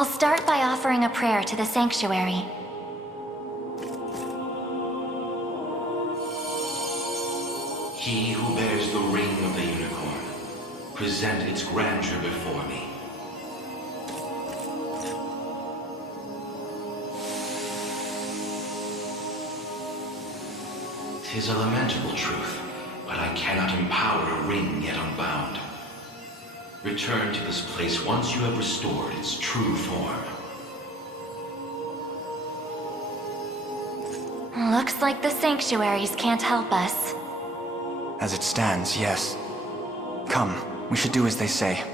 I'll start by offering a prayer to the Sanctuary. He who bears the ring of the unicorn, present its grandeur before me. 'Tis a lamentable truth, but I cannot empower a ring yet unbound. Return to this place once you have restored its true form. Looks like the Sanctuaries can't help us. As it stands, yes. Come, we should do as they say.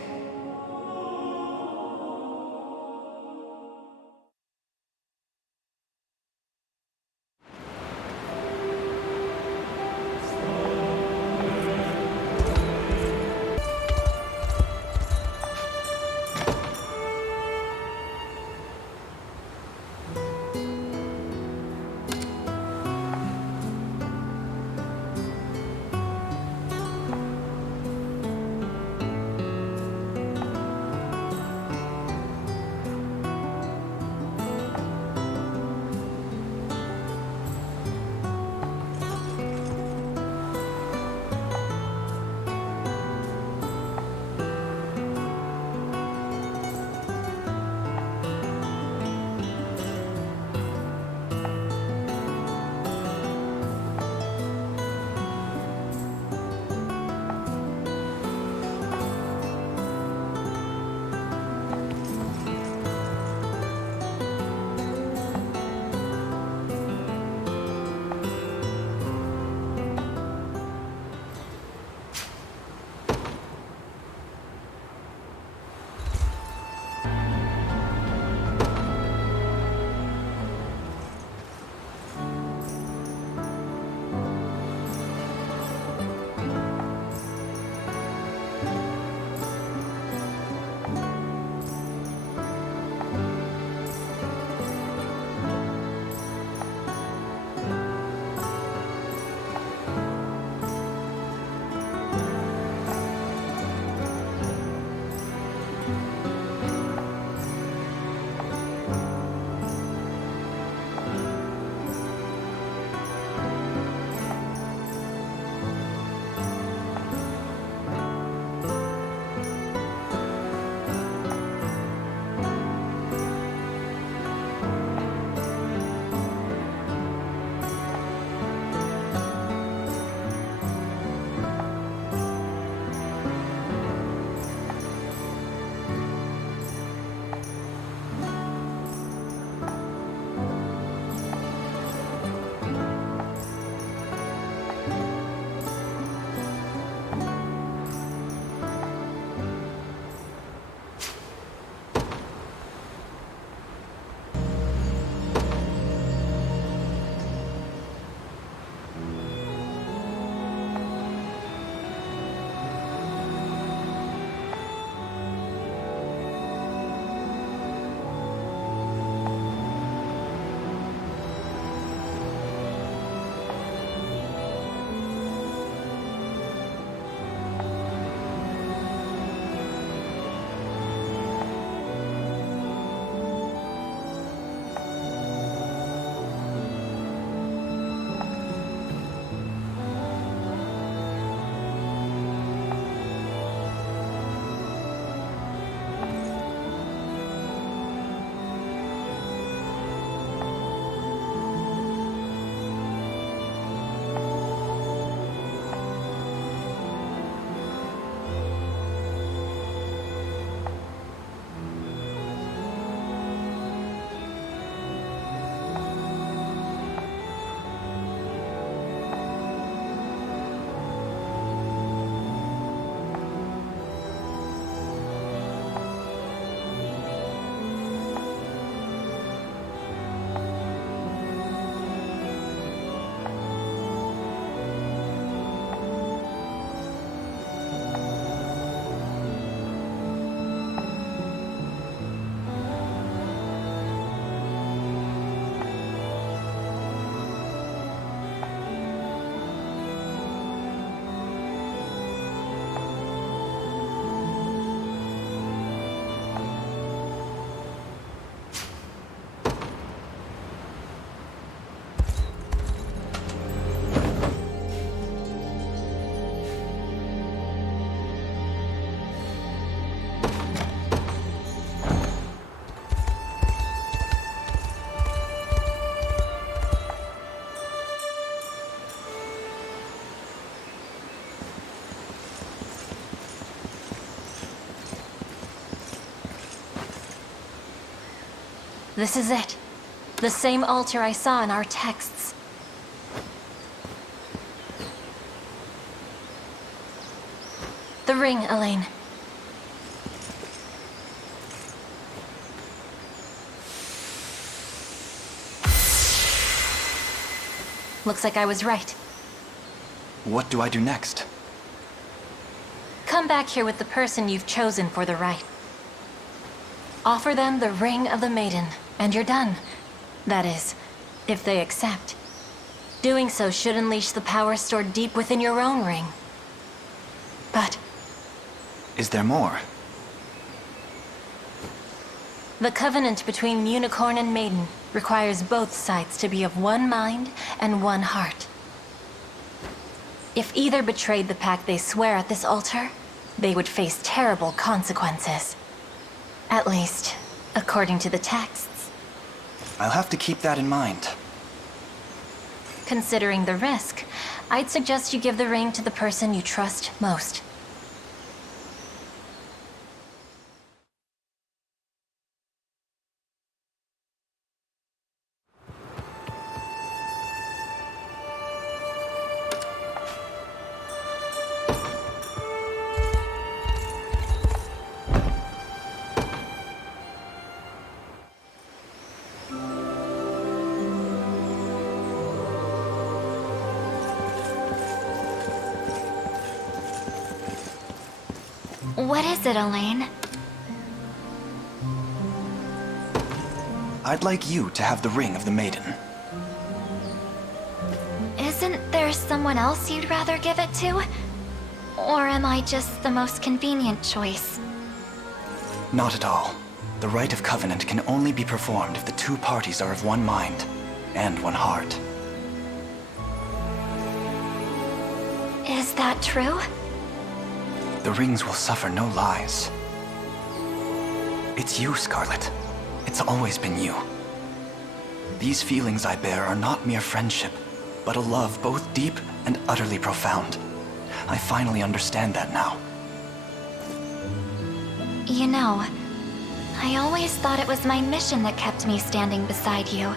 This is it. The same altar I saw in our texts. The ring, Elaine. Looks like I was right. What do I do next? Come back here with the person you've chosen for the rite. Offer them the Ring of the Maiden, and you're done. That is, if they accept. Doing so should unleash the power stored deep within your own ring. But Is there more? the covenant between Unicorn and Maiden requires both sides to be of one mind and one heart. If either betrayed the pact they swear at this altar, they would face terrible consequences. At least, according to the texts. I'll have to keep that in mind. Considering the risk, I'd suggest you give the ring to the person you trust most. What is it, Elaine? I'd like you to have the Ring of the Maiden. Isn't there someone else you'd rather give it to? Or am I just the most convenient choice? Not at all. The rite of covenant can only be performed if the two parties are of one mind and one heart. Is that true? The rings will suffer no lies. It's you, Scarlett. It's always been you. These feelings I bear are not mere friendship, but a love both deep and utterly profound. I finally understand that now. You know, I always thought it was my mission that kept me standing beside you.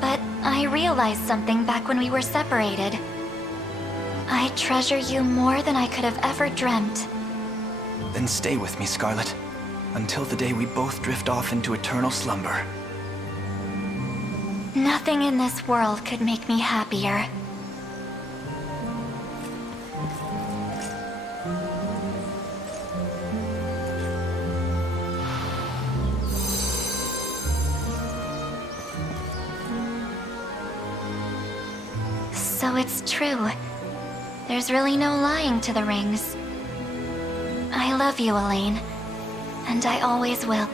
But I realized something back when we were separated. I treasure you more than I could have ever dreamt. Then stay with me, Scarlett, until the day we both drift off into eternal slumber. Nothing in this world could make me happier. So it's true. There's really no lying to the rings. I love you, Elaine, and I always will.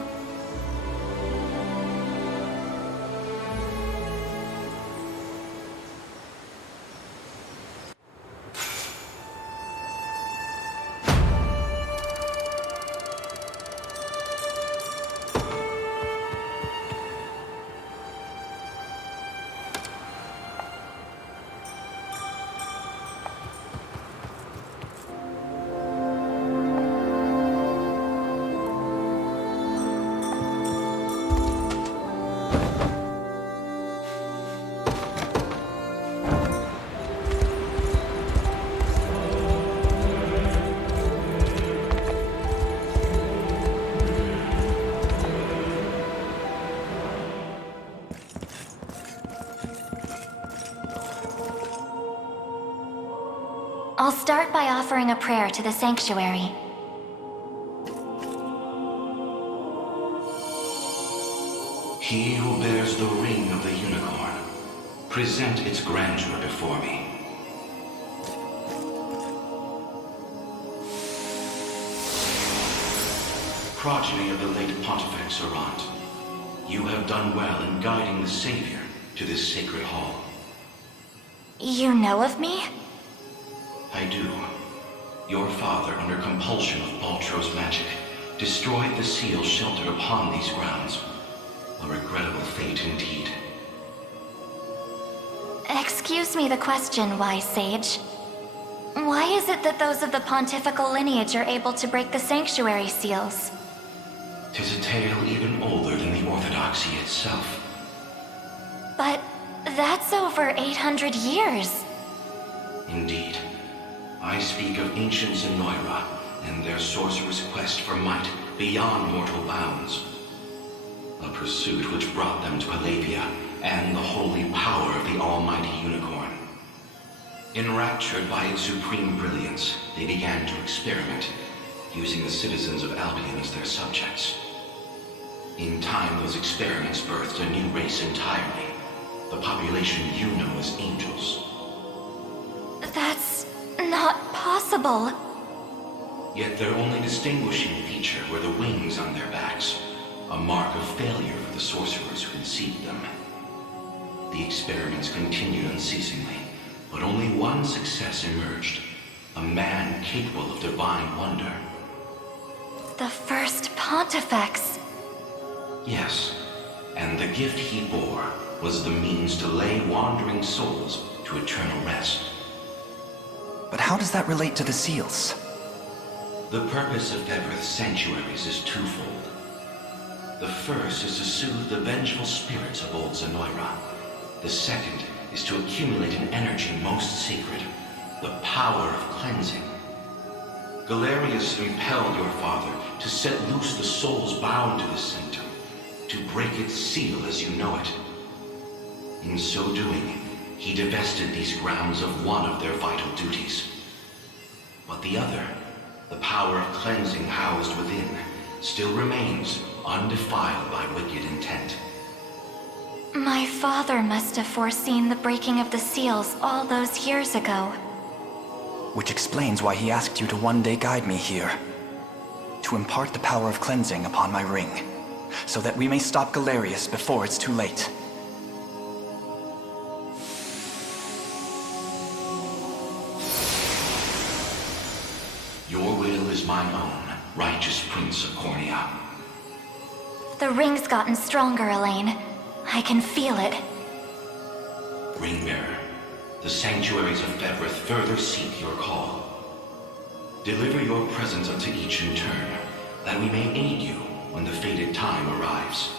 I'll start by offering a prayer to the Sanctuary. He who bears the ring of the unicorn, present its grandeur before me. Progeny of the late Pontifex Errant, you have done well in guiding the Savior to this sacred hall. You know of me? I do. Your father, under compulsion of Baltro's magic, destroyed the seal sheltered upon these grounds. A regrettable fate indeed. Excuse me the question, wise sage. Why is it that those of the pontifical lineage are able to break the Sanctuary seals? 'Tis a tale even older than the Orthodoxy itself. But that's over 800 years. Indeed. I speak of ancient Zenoa and their sorcerer's quest for might beyond mortal bounds. A pursuit which brought them to Palavia and the holy power of the almighty unicorn. Enraptured by its supreme brilliance, they began to experiment, using the citizens of Albion as their subjects. In time, those experiments birthed a new race entirely. The population you know as angels. That's not possible. Yet their only distinguishing feature were the wings on their backs, a mark of failure for the sorcerers who conceived them. The experiments continued unceasingly, but only one success emerged. A man capable of divine wonder. The first pontifex. Yes, and the gift he bore was the means to lay wandering souls to eternal rest. But how does that relate to the seals? The purpose of Fevroth's sanctuaries is twofold. The first is to soothe the vengeful spirits of old Zenoa. The second is to accumulate an energy most sacred, the power of cleansing. Garius impelled your father to set loose the souls bound to the sanctum, to break its seal as you know it. In so doing, he divested these grounds of one of their vital duties. But the other, the power of cleansing housed within, still remains undefiled by wicked intent. My father must have foreseen the breaking of the seals all those years ago. Which explains why he asked you to one day guide me here. To impart the power of cleansing upon my ring, so that we may stop Garius before it's too late. Your will is mine own, righteous Prince of Cornea. The ring's gotten stronger, Elaine. I can feel it. Ringbearer, the Sanctuaries of Fevroth further seek your call. Deliver your presence unto each in turn, that we may aid you when the fated time arrives.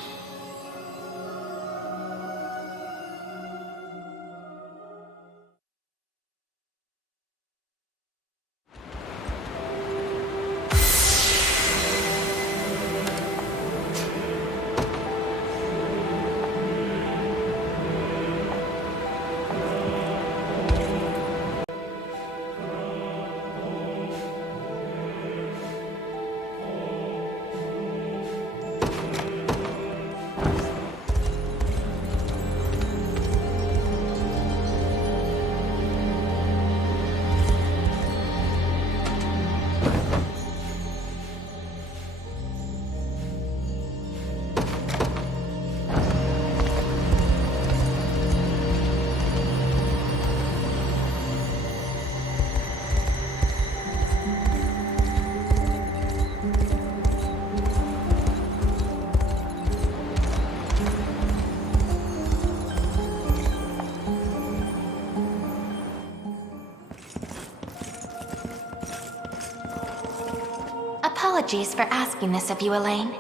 Apologies for asking this of you, Elaine.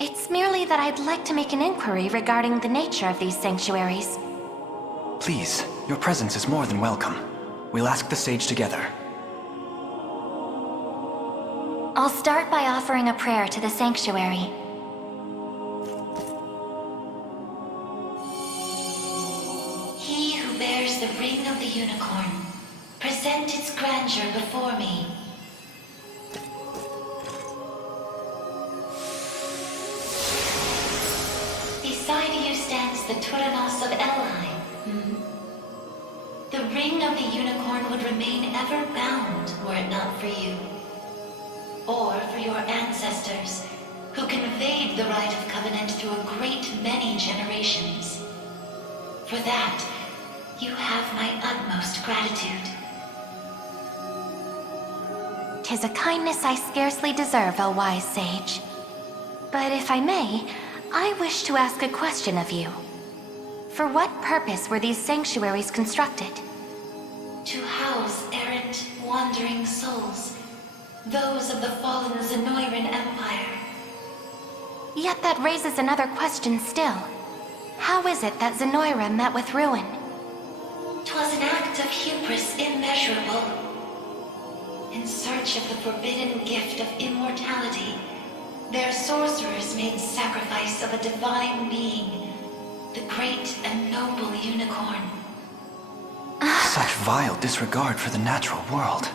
It's merely that I'd like to make an inquiry regarding the nature of these sanctuaries. Please, your presence is more than welcome. We'll ask the sage together. I'll start by offering a prayer to the sanctuary. He who bears the ring of the unicorn, present its grandeur before me. Beside you stands the Turanos of Elheim. The ring of the unicorn would remain ever bound were it not for you. Or for your ancestors, who conveyed the rite of covenant through a great many generations. For that, you have my utmost gratitude. 'Tis a kindness I scarcely deserve, O wise sage. But if I may, I wish to ask a question of you. For what purpose were these sanctuaries constructed? To house errant, wandering souls, those of the fallen Zenoiran Empire. Yet that raises another question still. How is it that Zenoira met with ruin? 'Twas an act of hubris immeasurable. In search of the forbidden gift of immortality, their sorcerers made sacrifice of a divine being, the great and noble unicorn. Such vile disregard for the natural world.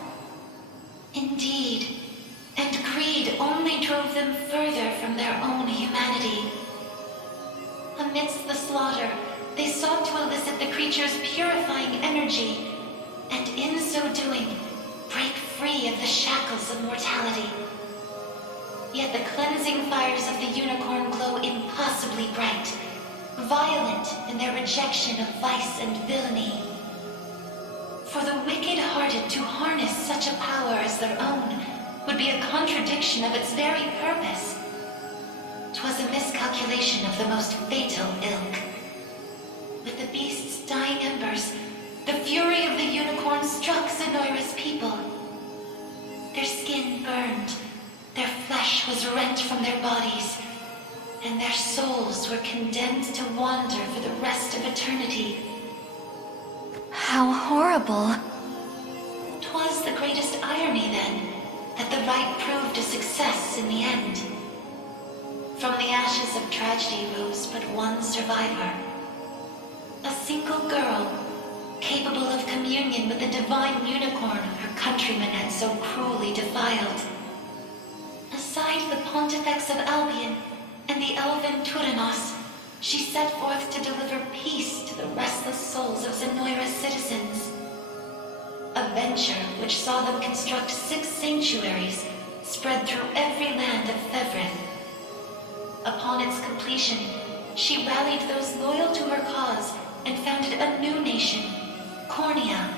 Indeed, and greed only drove them further from their own humanity. Amidst the slaughter, they sought to elicit the creature's purifying energy, and in so doing, break free of the shackles of mortality. Yet the cleansing fires of the unicorn glow impossibly bright, violent in their rejection of vice and villainy. For the wicked-hearted to harness such a power as their own would be a contradiction of its very purpose. 'Twas a miscalculation of the most fatal ilk. With the beast's dying embers, the fury of the unicorn struck Zenoira's people. Their skin burned, their flesh was rent from their bodies, and their souls were condemned to wander for the rest of eternity. How horrible. 'Twas the greatest irony, then, that the right proved a success in the end. From the ashes of tragedy rose but one survivor. A single girl, capable of communion with the divine unicorn her countrymen had so cruelly defiled. Aside the pontiffs of Albion and the elven Turanos, she set forth to deliver peace to the restless souls of Zenoira's citizens. A venture which saw them construct 6 sanctuaries spread through every land of Fevrith. Upon its completion, she rallied those loyal to her cause and founded a new nation, Cornea,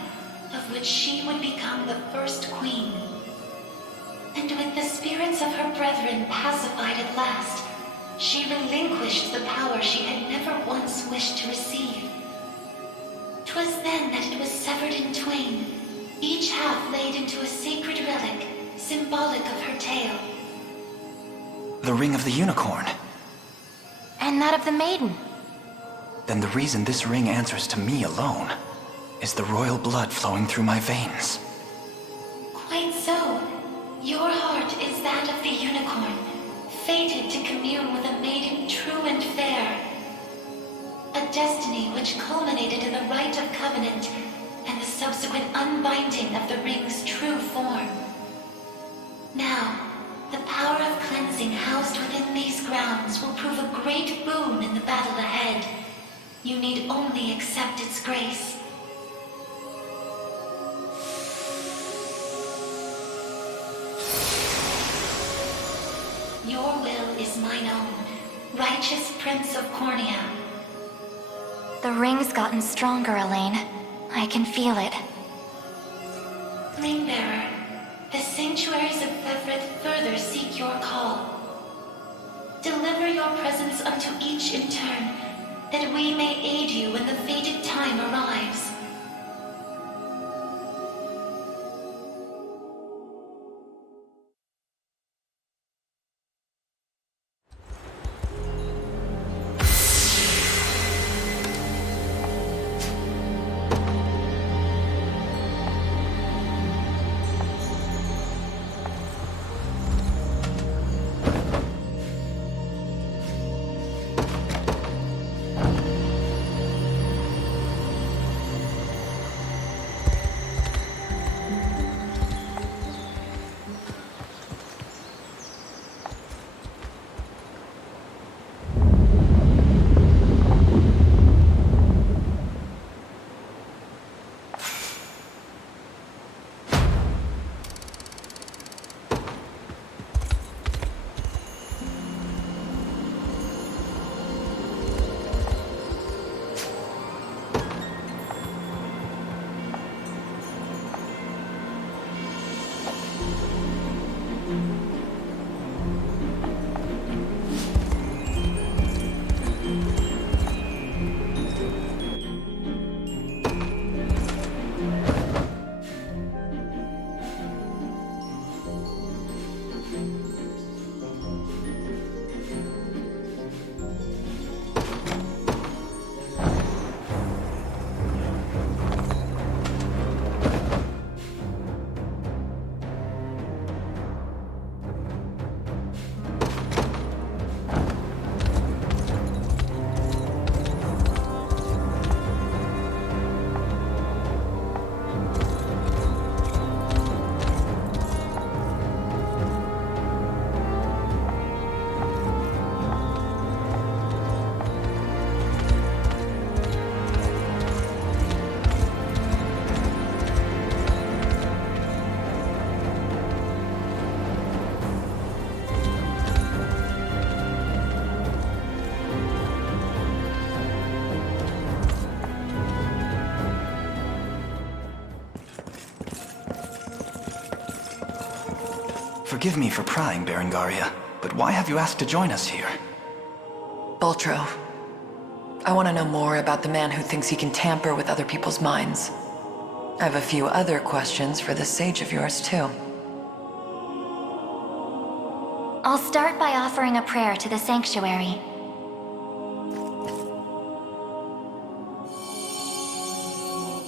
of which she would become the first queen. And with the spirits of her brethren pacified at last, she relinquished the power she had never once wished to receive. 'Twas then that it was severed in twain, each half laid into a sacred relic, symbolic of her tale. The ring of the unicorn. And that of the maiden. Then the reason this ring answers to me alone is the royal blood flowing through my veins. Quite so. Your heart is that of the unicorn, fated to commune with a maiden true and fair. A destiny which culminated in the rite of covenant and the subsequent unbinding of the ring's true form. Now, the power of cleansing housed within these grounds will prove a great boon in the battle ahead. You need only accept its grace. Your will is mine own, righteous Prince of Cornea. The ring's gotten stronger, Elaine. I can feel it. Ringbearer, the sanctuaries of Fevrith further seek your call. Deliver your presence unto each in turn, that we may aid you when the fated time arrives. Forgive me for prying, Berengaria, but why have you asked to join us here? Baltro, I want to know more about the man who thinks he can tamper with other people's minds. I have a few other questions for this sage of yours, too. I'll start by offering a prayer to the Sanctuary.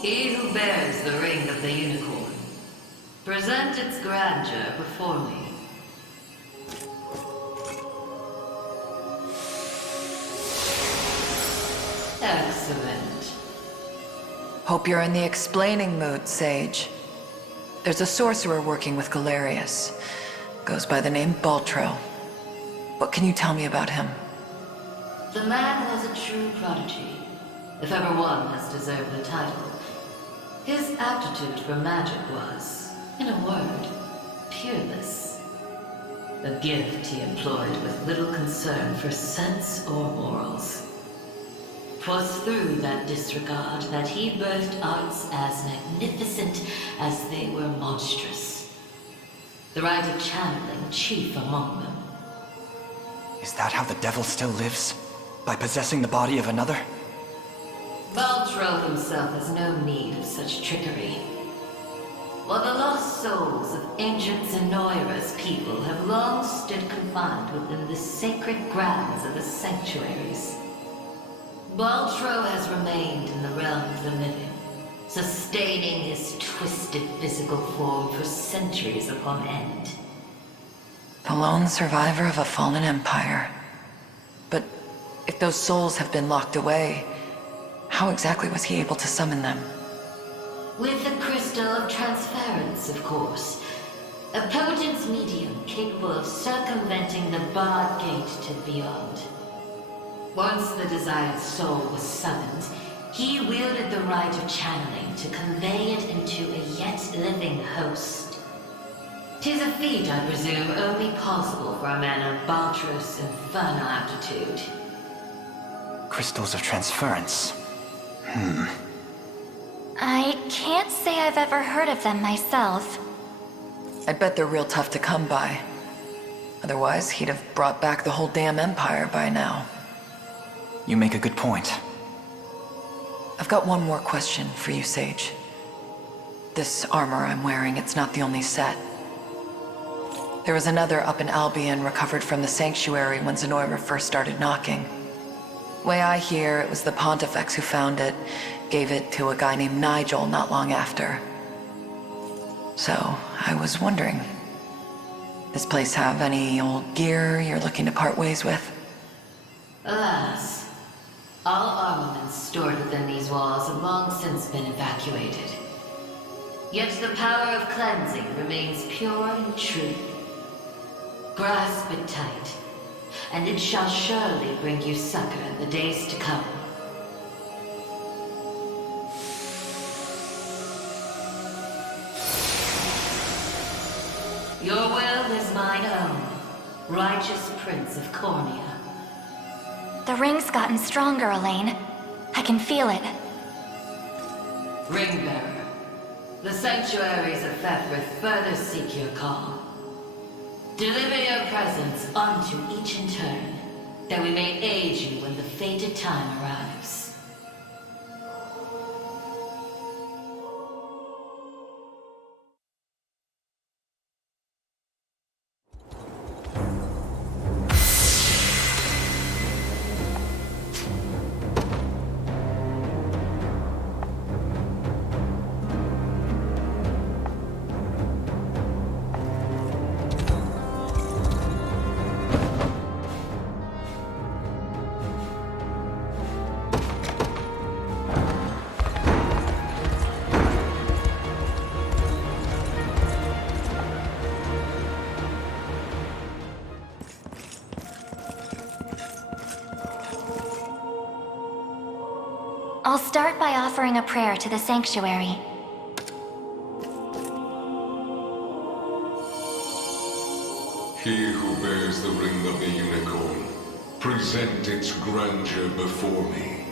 He who bears the ring of the unicorn, present its grandeur before me. Excellent. Hope you're in the explaining mood, Sage. There's a sorcerer working with Garius. Goes by the name Baltro. What can you tell me about him? The man was a true prodigy, if ever one has deserved the title. His aptitude for magic was, in a word, peerless. A gift he employed with little concern for sense or morals. 'Twas through that disregard that he birthed arts as magnificent as they were monstrous. The rite of channeling chief among them. Is that how the devil still lives? By possessing the body of another? Balro himself has no need of such trickery. While the lost souls of ancient Zenoira's people have long stood confined within the sacred grounds of the Sanctuaries, Balro has remained in the realm of the living, sustaining his twisted physical form for centuries upon end. The lone survivor of a fallen empire. But if those souls have been locked away, how exactly was he able to summon them? With the crystal of transference, of course. A potent medium capable of circumventing the barred gate to beyond. Once the desired soul was summoned, he wielded the rite of channeling to convey it into a yet living host. 'Tis a feat, I presume, only possible for a man of Baltro's infernal aptitude. Crystals of transference. I can't say I've ever heard of them myself. I bet they're real tough to come by. Otherwise, he'd have brought back the whole damn empire by now. You make a good point. I've got one more question for you, Sage. This armor I'm wearing, it's not the only set. There was another up in Albion recovered from the Sanctuary when Zenoa first started knocking. Way I hear, it was the pontiffs who found it, gave it to a guy named Nigel not long after. So, I was wondering, this place have any old gear you're looking to part ways with? Alas, all armaments stored within these walls have long since been evacuated. Yet the power of cleansing remains pure and true. Grasp it tight, and it shall surely bring you succor in the days to come. Your will is mine own, righteous Prince of Cornea. The ring's gotten stronger, Elaine. I can feel it. Ringbearer, the Sanctuaries of Fefrith further seek your call. Deliver your presence unto each in turn, that we may aid you when the fated time arrives. I'll start by offering a prayer to the Sanctuary. He who bears the ring of the unicorn, present its grandeur before me.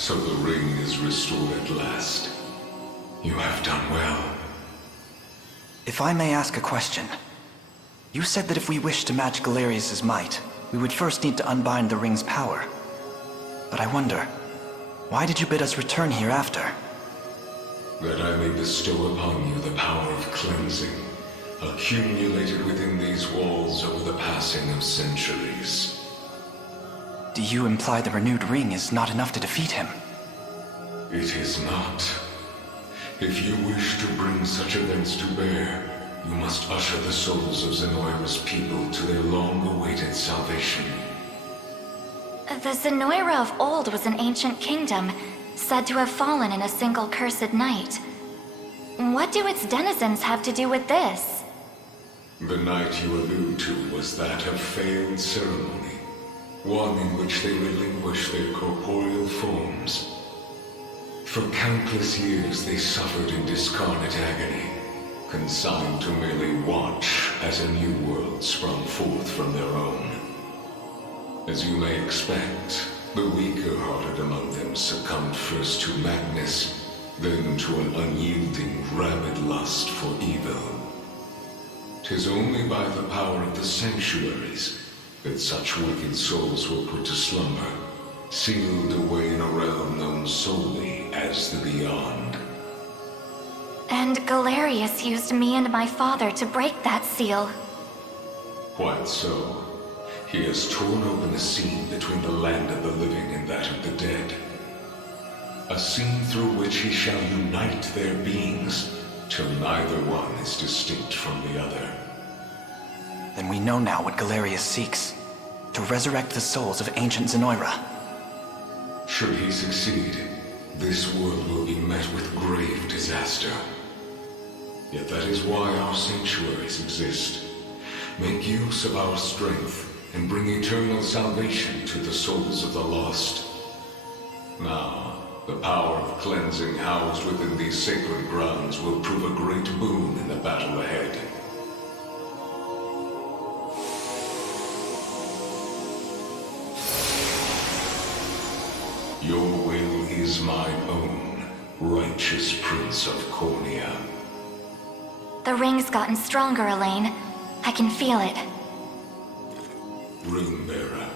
So the ring is restored at last. You have done well. If I may ask a question. You said that if we wished to match Galerius' might, we would first need to unbind the ring's power. But I wonder, why did you bid us return here after? That I may bestow upon you the power of cleansing, accumulated within these walls over the passing of centuries. Do you imply the renewed ring is not enough to defeat him? It is not. If you wish to bring such events to bear, you must usher the souls of Zenoira's people to their long-awaited salvation. The Zenoira of old was an ancient kingdom, said to have fallen in a single cursed night. What do its denizens have to do with this? The night you allude to was that of failed ceremony, one in which they relinquished their corporeal forms. For countless years they suffered in discarnate agony, consigned to merely watch as a new world sprung forth from their own. As you may expect, the weaker-hearted among them succumbed first to madness, then to an unyielding, rabid lust for evil. 'Tis only by the power of the Sanctuaries that such wicked souls were put to slumber, sealed away in a realm known solely as the Beyond. And Garius used me and my father to break that seal. Quite so. He has torn open a seam between the land of the living and that of the dead. A seam through which he shall unite their beings, till neither one is distinct from the other. Then we know now what Garius seeks. To resurrect the souls of ancient Zenoira. Should he succeed, this world will be met with grave disaster. Yet that is why our sanctuaries exist. Make use of our strength and bring eternal salvation to the souls of the lost. Now, the power of cleansing housed within these sacred grounds will prove a great boon in the battle ahead. Your will is mine own, righteous Prince of Cornea. The ring's gotten stronger, Elaine. I can feel it. Runebearer,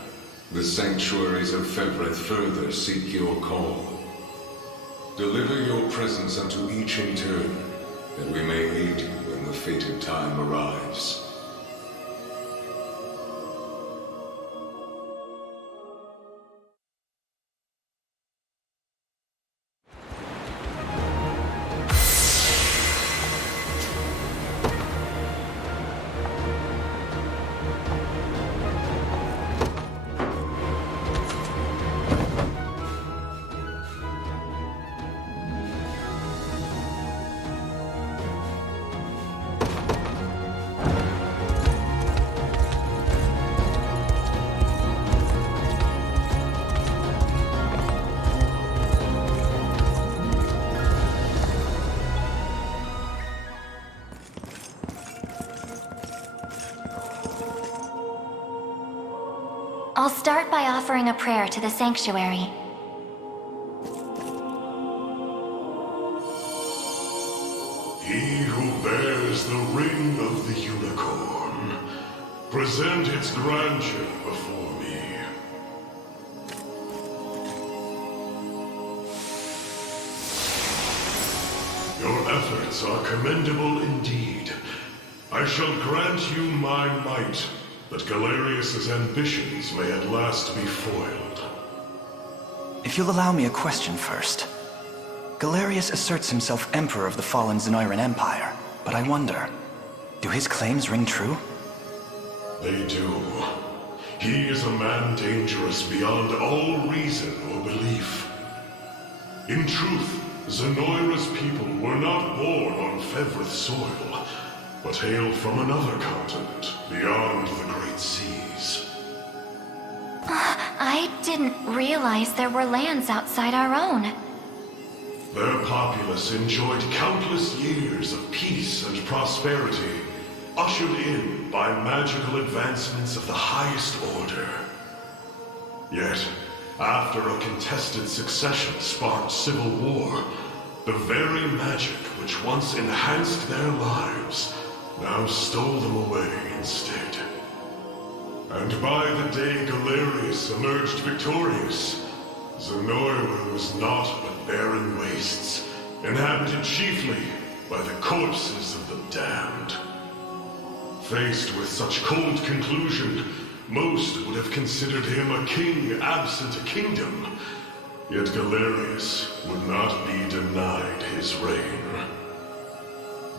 the sanctuaries of Fevrith further seek your call. Deliver your presence unto each in turn, that we may aid you when the fated time arrives. I'll start by offering a prayer to the Sanctuary. He who bears the ring of the unicorn, present its grandeur before me. Your efforts are commendable indeed. I shall grant you my might, that Galerius's ambitions may at last be foiled. If you'll allow me a question first. Galerius asserts himself Emperor of the fallen Zenoiran Empire, but I wonder, do his claims ring true? They do. He is a man dangerous beyond all reason or belief. In truth, Zenoira's people were not born on Fevrith soil, but hail from another continent, beyond the Great Seas. I didn't realize there were lands outside our own. Their populace enjoyed countless years of peace and prosperity, ushered in by magical advancements of the highest order. Yet, after a contested succession sparked civil war, the very magic which once enhanced their lives now stole them away instead. And by the day Garius emerged victorious, Zenoa was naught but barren wastes, inhabited chiefly by the corpses of the damned. Faced with such cold conclusion, most would have considered him a king absent a kingdom. Yet Garius would not be denied his reign.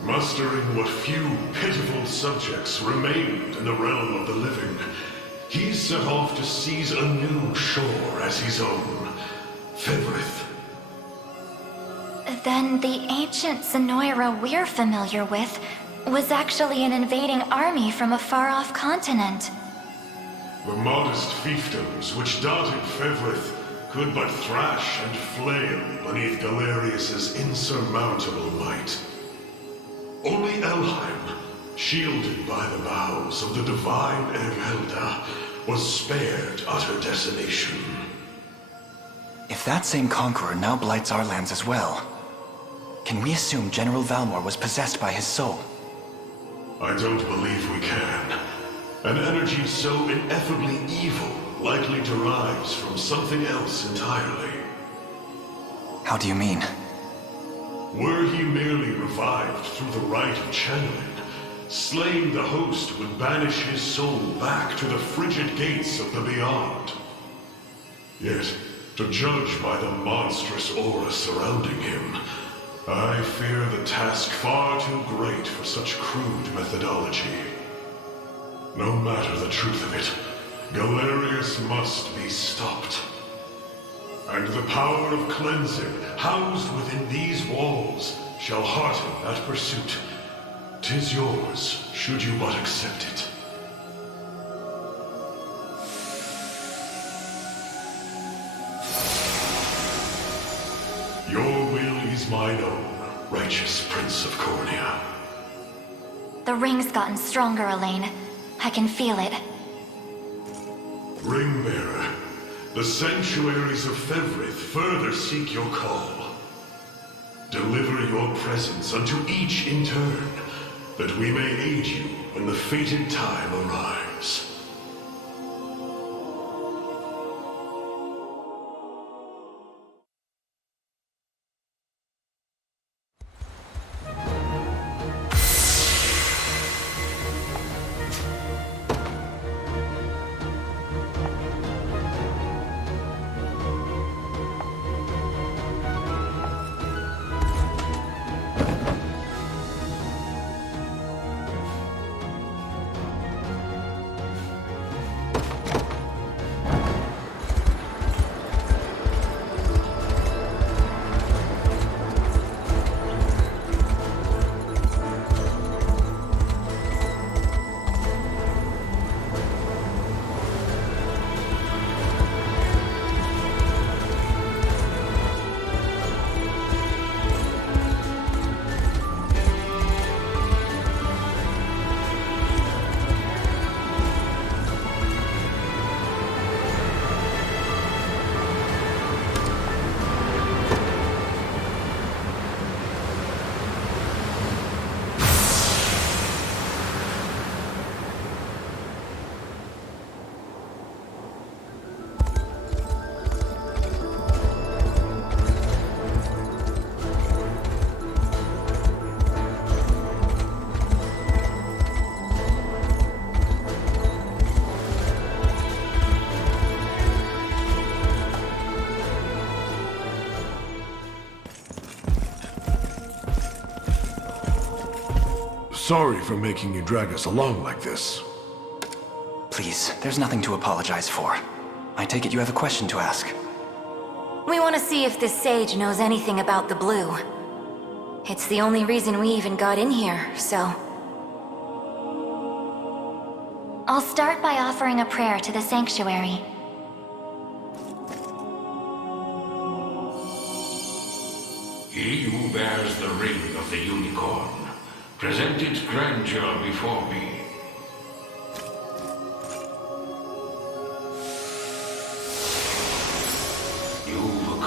Mustering what few pitiful subjects remained in the realm of the living, he set off to seize a new shore as his own, Fevrith. Then the ancient Zenoa we're familiar with was actually an invading army from a far-off continent. The modest fiefdoms which dotted Fevrith could but thrash and flail beneath Garius's insurmountable might. Only Elheim, shielded by the boughs of the divine Ermelda, was spared utter desolation. If that same conqueror now blights our lands as well, can we assume General Valmor was possessed by his soul? I don't believe we can. An energy so ineffably evil likely derives from something else entirely. How do you mean? Were he merely revived through the rite of channeling, slaying the host would banish his soul back to the frigid gates of the beyond. Yet, to judge by the monstrous aura surrounding him, I fear the task far too great for such crude methodology. No matter the truth of it, Garius must be stopped. And the power of cleansing housed within these walls shall hearten that pursuit. 'Tis yours, should you but accept it. Your will is mine own, righteous Prince of Cornea. The ring's gotten stronger, Elaine. I can feel it. Ringbearer, the Sanctuaries of Fevrith further seek your call. Deliver your presence unto each in turn, that we may aid you when the fated time arrives. Sorry for making you drag us along like this. Please, there's nothing to apologize for. I take it you have a question to ask. We want to see if this sage knows anything about the blue. It's the only reason we even got in here, so... I'll start by offering a prayer to the Sanctuary. He who bears the ring of the unicorn, present its grandeur before me.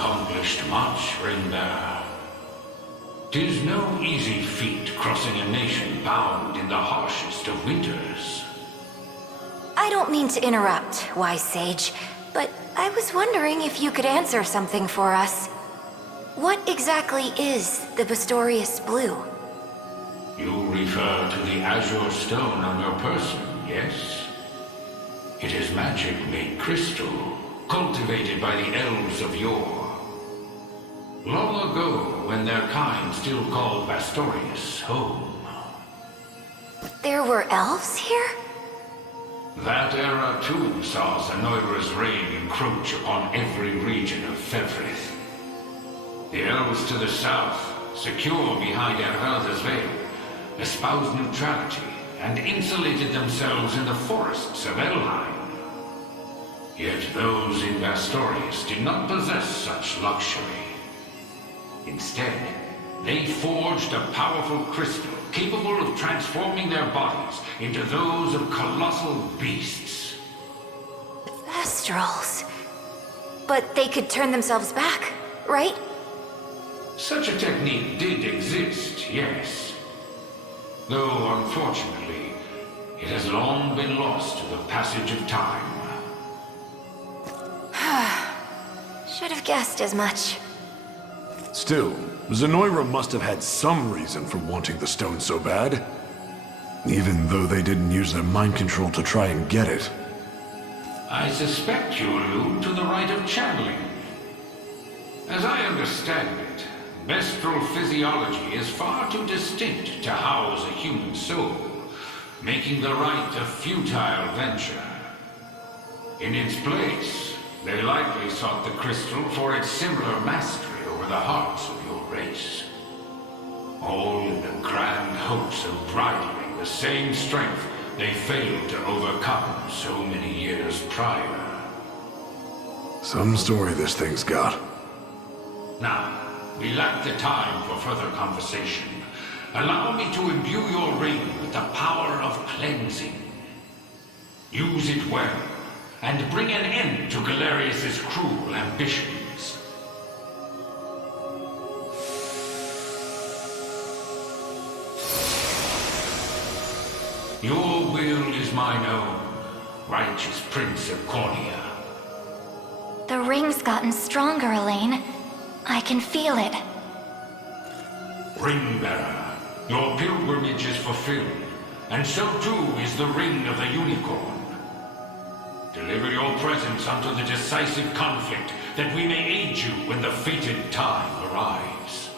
accomplished much, Ringbearer. 'Tis no easy feat crossing a nation bound in the harshest of winters. I don't mean to interrupt, wise sage, but I was wondering if you could answer something for us. What exactly is the Bastorius Blue? You refer to the Azure Stone on your person, yes? It is magic made crystal, cultivated by the elves of yore. Long ago, when their kind still called Bastorius home. There were elves here? That era too saw Zenoira's reign encroach upon every region of Fevrith. The elves to the south, secure behind Ervelda's veil, espoused neutrality and insulated themselves in the forests of Elheim. Yet those in Bastorius did not possess such luxury. Instead, they forged a powerful crystal capable of transforming their bodies into those of colossal beasts. Astrals. But they could turn themselves back, right? Such a technique did exist, yes. Though, unfortunately, it has long been lost to the passage of time. Should have guessed as much. Still, Zenoira must have had some reason for wanting the stone so bad. Even though they didn't use their mind control to try and get it. I suspect you allude to the rite of channeling. As I understand it, Bestral physiology is far too distinct to house a human soul, making the rite a futile venture. In its place, they likely sought the crystal for its similar mastery over the hearts of your race. All in the grand hopes of bridling the same strength they failed to overcome so many years prior. Some story this thing's got. Now, we lack the time for further conversation. Allow me to imbue your ring with the power of cleansing. Use it well, and bring an end to Garius' cruel ambitions. Your will is mine own, righteous Prince of Cornea. The ring's gotten stronger, Elaine. I can feel it. Ringbearer, your pilgrimage is fulfilled, and so too is the ring of the unicorn. Deliver your presence unto the decisive conflict, that we may aid you when the fated time arrives.